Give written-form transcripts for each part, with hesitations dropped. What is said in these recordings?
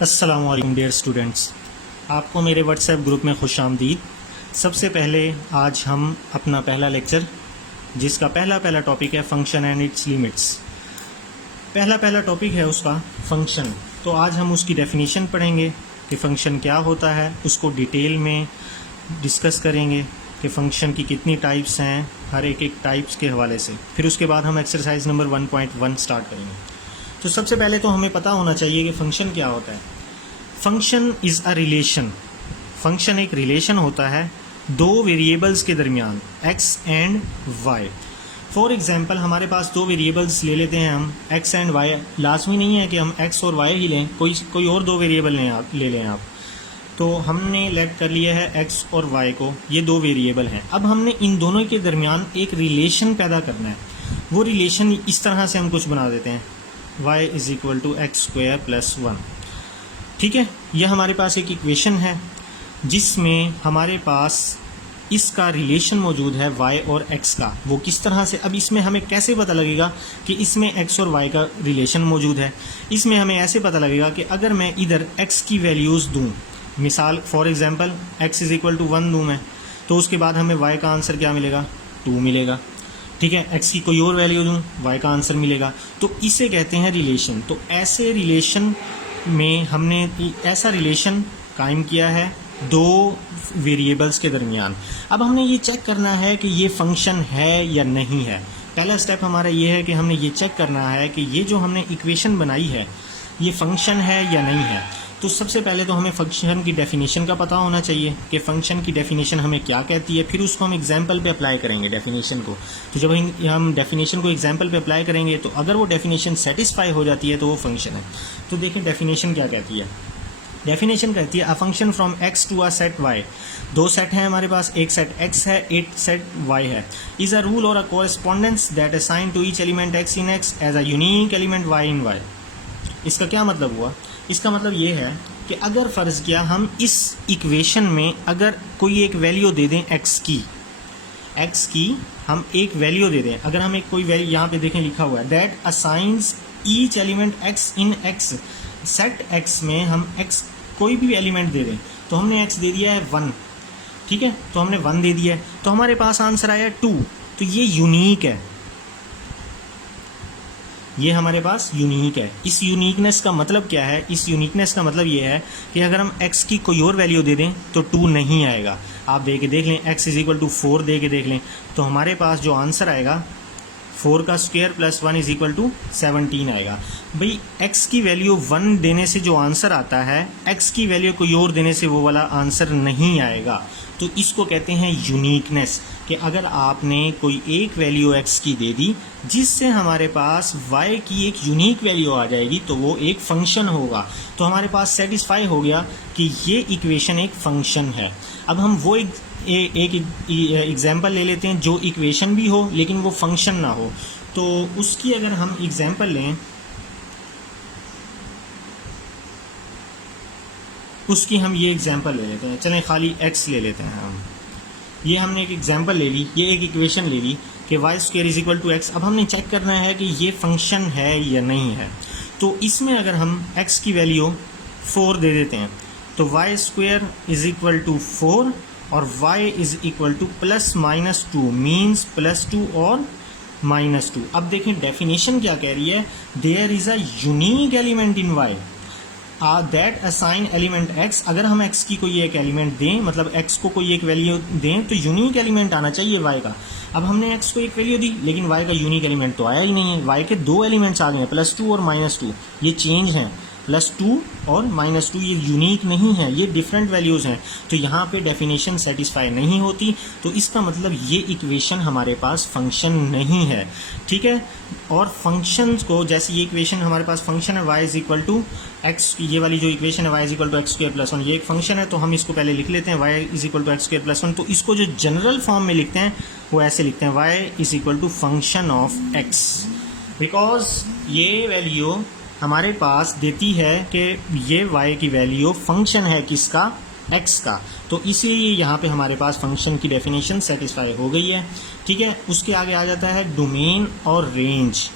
अस्सलामुअलैकुम dear students, आपको मेरे व्हाट्सएप ग्रुप में खुशामदीद। सबसे पहले आज हम अपना पहला लेक्चर, जिसका पहला टॉपिक है फंक्शन एंड इट्स लिमिट्स। पहला टॉपिक है उसका फंक्शन। तो आज हम उसकी डेफिनेशन पढ़ेंगे कि फ़ंक्शन क्या होता है, उसको डिटेल में डिस्कस करेंगे कि फ़ंक्शन की कितनी टाइप्स हैं, हर एक टाइप्स के हवाले से। फिर उसके बाद हम एक्सरसाइज नंबर 1.1 स्टार्ट करेंगे। तो सबसे पहले तो हमें पता होना चाहिए कि फ़ंक्शन क्या होता है। Function is a relation. Function एक रिलेशन होता है दो वेरिएबल्स के दरमियान, x and y। For example हमारे पास दो वेरिएबल्स ले लेते हैं हम, x एंड y। लाजमी नहीं है कि हम x और y ही लें, कोई और दो वेरिएबल ले लें आप। तो हमने लेट कर लिया है x और y को, ये दो वेरिएबल हैं। अब हमने इन दोनों के दरमियान एक रिलेशन पैदा करना है। वो रिलेशन इस तरह से हम कुछ बना देते हैं, y is equal to X square plus 1। ठीक है, यह हमारे पास एक इक्वेशन है जिसमें हमारे पास इसका रिलेशन मौजूद है y और x का। वो किस तरह से, अब इसमें हमें कैसे पता लगेगा कि इसमें x और y का रिलेशन मौजूद है। इसमें हमें ऐसे पता लगेगा कि अगर मैं इधर x की वैल्यूज़ दूँ, मिसाल for example x is equal to 1 दूँ मैं, तो उसके बाद हमें y का आंसर क्या मिलेगा, 2 मिलेगा। ठीक है, x की कोई और वैल्यू दूँ, y का आंसर मिलेगा। तो इसे कहते हैं रिलेशन। तो ऐसे रिलेशन में हमने ऐसा रिलेशन कायम किया है दो वेरिएबल्स के दरमियान। अब हमने ये चेक करना है कि ये फंक्शन है या नहीं है। पहला स्टेप हमारा ये है कि हमने ये चेक करना है कि ये जो हमने इक्वेशन बनाई है ये फंक्शन है या नहीं है। तो सबसे पहले तो हमें फंक्शन की डेफिनेशन का पता होना चाहिए कि फ़ंक्शन की डेफिनेशन हमें क्या कहती है। फिर उसको हम एग्जाम्पल पे अप्लाई करेंगे डेफिनेशन को। तो जब हम डेफिनेशन को एग्जाम्पल पे अप्लाई करेंगे तो अगर वो डेफिनेशन सेटिस्फाई हो जाती है तो वो फंक्शन है। तो देखिए डेफिनेशन क्या कहती है। डेफिनेशन कहती है a function from x to a set y। दो सेट हैं हमारे पास, एक सेट x है, एक सेट y है। इज़ अ रूल और a correspondence that assign to each element x in x as a unique element y in y। इसका क्या मतलब हुआ? इसका मतलब ये है कि अगर फ़र्ज़ किया हम इस इक्वेशन में अगर कोई एक वैल्यू दे दें x की हम एक वैल्यू दे दें। अगर हम एक कोई वैल्यू, यहाँ पे देखें लिखा हुआ है that assigns each element x in x। Set x में हम x कोई भी एलिमेंट दे दें, तो हमने x दे दिया है 1। ठीक है, तो हमने 1 दे दिया है, तो हमारे पास आंसर आया 2। तो ये यूनिक है, ये हमारे पास यूनिक है। इस यूनिकनेस का मतलब क्या है? इस यूनिकनेस का मतलब ये है कि अगर हम x की कोई और वैल्यू दे दें तो 2 नहीं आएगा। आप दे के देख लें, x इज़ इक्वल टू 4 दे के देख लें, तो हमारे पास जो आंसर आएगा 4 का square plus 1 is equal to 17 आएगा। भाई x की वैल्यू 1 देने से जो आंसर आता है, x की वैल्यू कोई और देने से वो वाला आंसर नहीं आएगा। तो इसको कहते हैं यूनिकनेस, कि अगर आपने कोई एक वैल्यू x की दे दी जिससे हमारे पास y की एक यूनिक वैल्यू आ जाएगी तो वो एक फंक्शन होगा। तो हमारे पास सेटिस्फाई हो गया कि ये इक्वेशन एक फंक्शन है। अब हम वो एक एग्जाम्पल ले लेते हैं जो इक्वेशन भी हो लेकिन वो फंक्शन ना हो। तो उसकी अगर हम एग्जाम्पल लें, उसकी हम ये एग्जाम्पल ले लेते हैं। चलें खाली x ले लेते हैं हम। ये हमने एक एग्जाम्पल ले ली, ये एक इक्वेशन ले ली कि Y square is equal to X. अब हमने चेक करना है कि ये फंक्शन है या नहीं है। तो इसमें अगर हम x की वैल्यू 4 दे देते हैं तो Y square is equal to 4 और y is equal to plus minus 2 means plus 2 और माइनस 2। अब देखें डेफिनेशन क्या कह रही है, there is a unique element in y that assign element x। अगर हम x की कोई एक एलिमेंट दें, मतलब x को कोई एक वैल्यू दें तो यूनिक एलिमेंट आना चाहिए y का। अब हमने x को एक वैल्यू दी लेकिन y का यूनिक एलिमेंट तो आया ही नहीं है। y के दो एलिमेंट्स आ गए हैं, प्लस 2 और माइनस 2। ये चेंज हैं, प्लस 2 और माइनस 2, ये यूनिक नहीं है, ये डिफरेंट वैल्यूज़ हैं। तो यहाँ पे डेफिनेशन सेटिस्फाई नहीं होती, तो इसका मतलब ये इक्वेशन हमारे पास फंक्शन नहीं है। ठीक है, और फंक्शंस को, जैसे ये इक्वेशन हमारे पास फंक्शन है y is equal to X, ये वाली जो इक्वेशन है y is equal to X square plus 1, ये एक फंक्शन है। तो हम इसको पहले लिख लेते हैं y is equal to X square plus 1। तो इसको जो जनरल फॉर्म में लिखते हैं वो ऐसे लिखते हैं y is equal to function of x, because ये वैल्यू हमारे पास देती है कि ये y की वैल्यू फंक्शन है किसका, x का। तो इसीलिए यहाँ पे हमारे पास फंक्शन की डेफिनेशन सेटिस्फाई हो गई है। ठीक है, उसके आगे आ जाता है डोमेन और रेंज।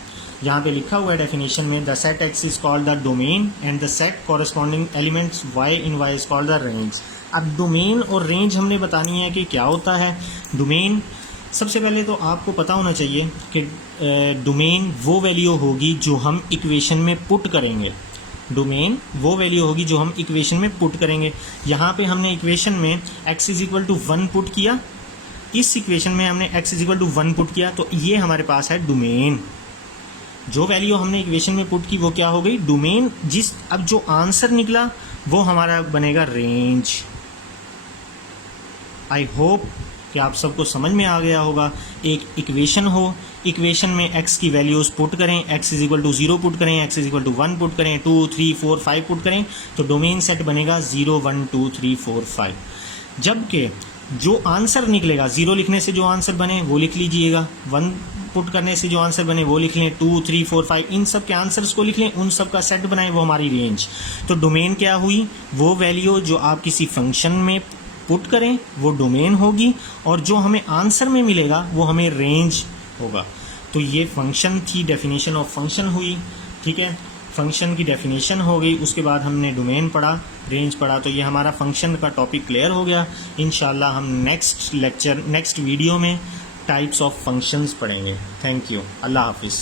यहाँ पे लिखा हुआ है डेफिनेशन में, the set X is called the domain and the set corresponding elements Y in Y is called the range. अब डोमेन और रेंज हमने बतानी है कि क्या होता है। डोमेन, सबसे पहले तो आपको पता होना चाहिए कि डोमेन वो वैल्यू होगी जो हम इक्वेशन में पुट करेंगे। डोमेन वो वैल्यू होगी जो हम इक्वेशन में पुट करेंगे। यहाँ पे हमने इक्वेशन में x is equal to 1 put किया, इस इक्वेशन में हमने x is equal to 1 put किया, तो ये हमारे पास है डोमेन। जो वैल्यू हमने इक्वेशन में पुट की वो क्या हो गई, डोमेन। अब जो आंसर निकला वो हमारा बनेगा रेंज। आई होप कि आप सबको समझ में आ गया होगा। एक इक्वेशन हो, इक्वेशन में x की वैल्यूज़ पुट करें, x is equal to 0 put करें, x is equal to 1 put करें, 2 3 4 5 पुट करें, तो डोमेन सेट बनेगा 0 1 2 3 4 5। जबकि जो आंसर निकलेगा, 0 लिखने से जो आंसर बने वो लिख लीजिएगा, 1 पुट करने से जो आंसर बने वो लिख लें, 2 3 4 5 इन सब के आंसर्स को लिख लें, उन सब का सेट बनाएं, वो हमारी रेंज। तो डोमेन क्या हुई, वो वैल्यू जो आप किसी फंक्शन में पुट करें वो डोमेन होगी, और जो हमें आंसर में मिलेगा वो हमें रेंज होगा। तो ये फंक्शन थी, डेफिनेशन ऑफ फंक्शन हुई, ठीक है। फंक्शन की डेफिनेशन हो गई, उसके बाद हमने डोमेन पढ़ा, रेंज पढ़ा, तो ये हमारा फंक्शन का टॉपिक क्लियर हो गया। इंशाल्लाह हम नेक्स्ट वीडियो में टाइप्स ऑफ फंक्शंस पढ़ेंगे। थैंक यू, अल्लाह हाफिज़।